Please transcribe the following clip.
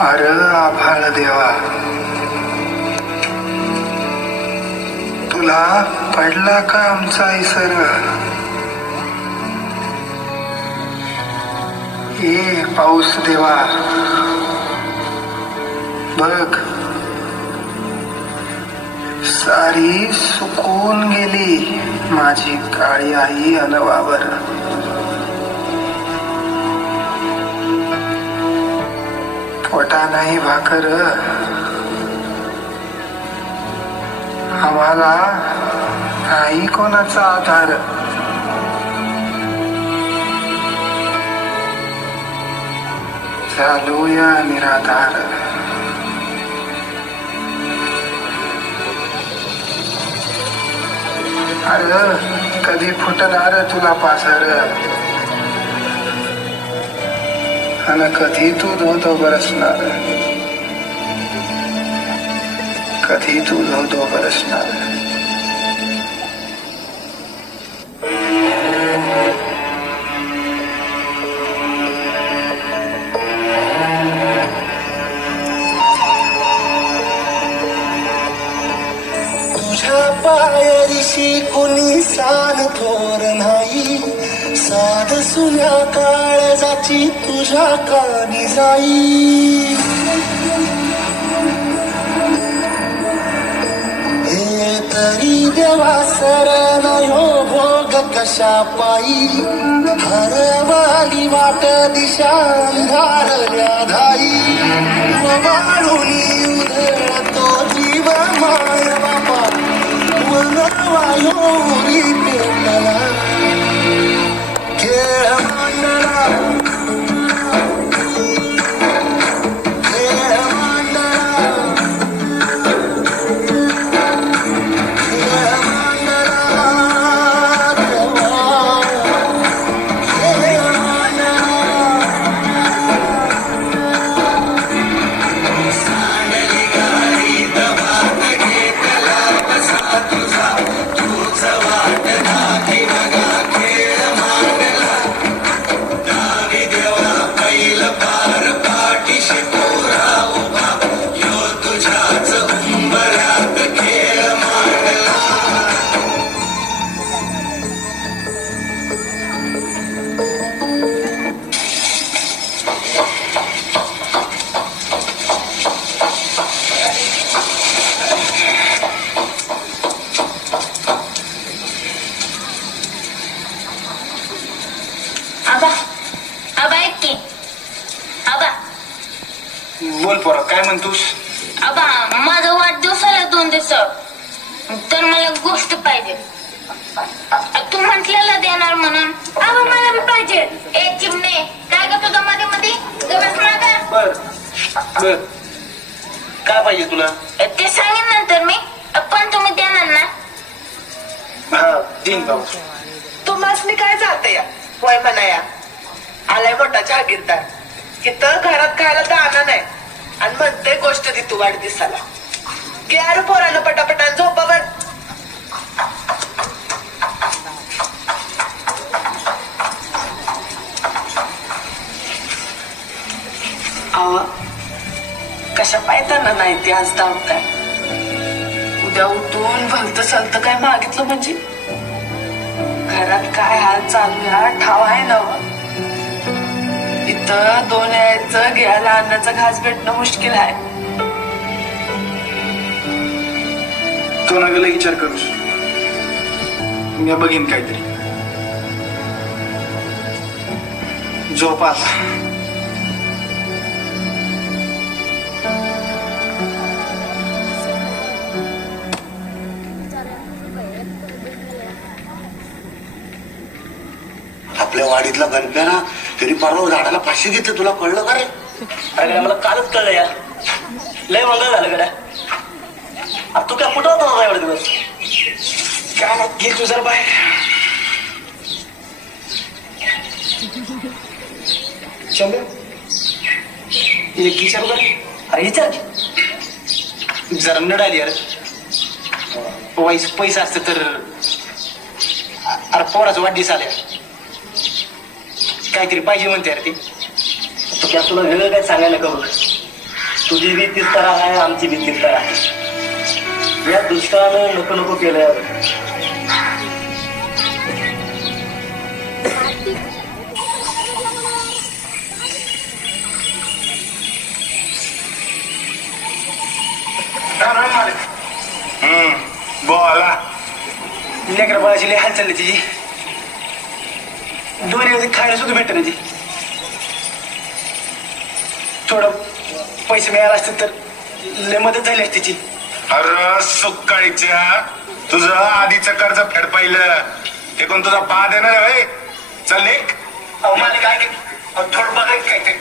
अरे आभाळ देवा, तुला पडला का आमचा इसर? ये पाऊस देवा, बघ सारी सुकून गेली माझी काळी आई अनवावर. पोटा नाही भाकर, आम्हाला आई कोणाचा आधार. चालूया निराधार. अरे कधी फुटणार तुला पासर, आणि कधी तू धोतो बरसणार, कधी तू धोतो बरसणार. तुझ्या पायरीशी कोणी सान थोर नाही, साध सुन्या काळजाची तुझ्या कानी जाई. हे तरी देवा सरण हो भोग कशा पायी, हरवाली वाट दिशा अंधारल्या धाई. वाळूनी उधळतो जीव माय बाबा, वायोरी पेटला खेळ मांडला, खेळ मांडला, खेळ मांडला देवा, खेळ मांडला. सांडली गाडी दबात घेतला बसा तुझा, तूच वाट दाखी बघा खेळ मांडला. दावी देवा बैल पार पाठीशी पोरा उभा, यो तुझ्याच उंबऱ्यात खेळ मांडला. आबा, आबा ऐक की. आबा, बोल पोरा, काय म्हणतोस? आबा माझा वाढदिवसाला 2 दिवस, तर मला गोष्ट पाहिजे. तू म्हटलेला देणार म्हणून. आबा मला बी पाहिजे. ए चिमणे, काय ग तुझं मध्ये मध्ये गरज मागा. बर बर, काय पाहिजे तुला? ते सांगेन नंतर मी, पण तुम्ही देणार ना? हा दिन भाऊ. तुम्हासनी काय जात या वय म्हणाया, आलाय मोठा जहागीरदार, इथं घरात खायला दाना नाही आणि म्हणते गोष्ट दे तू वाढदिवसाला. गेर पोरानं पटापटा झोपावर. कशा पायताना नाही ते आज धावताय. उद्या उठून भलत सलत काय मागितलं म्हणजे घरात काय हाल चालू या ठाव आहे ना. इथं 2 यायचं घ्यायला अन्नाचा घास भेटणं मुश्किल आहे. तो नगला विचार करूस, मी बघीन काहीतरी. झोप आता. आपल्या वाडीतला गणप्या ना तरी परवा झाडाला फाशी घेतलं, तुला कळलं का रे? अरे मला कालच कळलं या, लय मंगळ झालं गड्या. आता तू काय कुठं होता माझा एवढे दिवस? काय घे तू जरा बाहेर. चंद्र, एक विचारू का? अरे विचार जरा नडाली यार. पैसा असतं तर. अरे पोराचं वाढदिवस आल्या, काहीतरी पाहिजे म्हणते यार ती. तुला वेगळं काय सांगायला करू. तुझी बी तीच तरह आहे, आमची बी तीच तरह आहे. या दुष्काळानं नको नको केलंय. बोला लेकर बाळाची लई हाल चालली तिची. 2 दिवस खायला सुद्धा भेटत नाही. थोडं पैसे मिळाला असते तर लय मदत झाली असते तिची. अरे सुकाळीच्या तुझं आधीचं कर्ज फेड पाहिलं ते कोण तुझा बा देणार आहे. चल निघ. मला काय थोडं बघा काय ते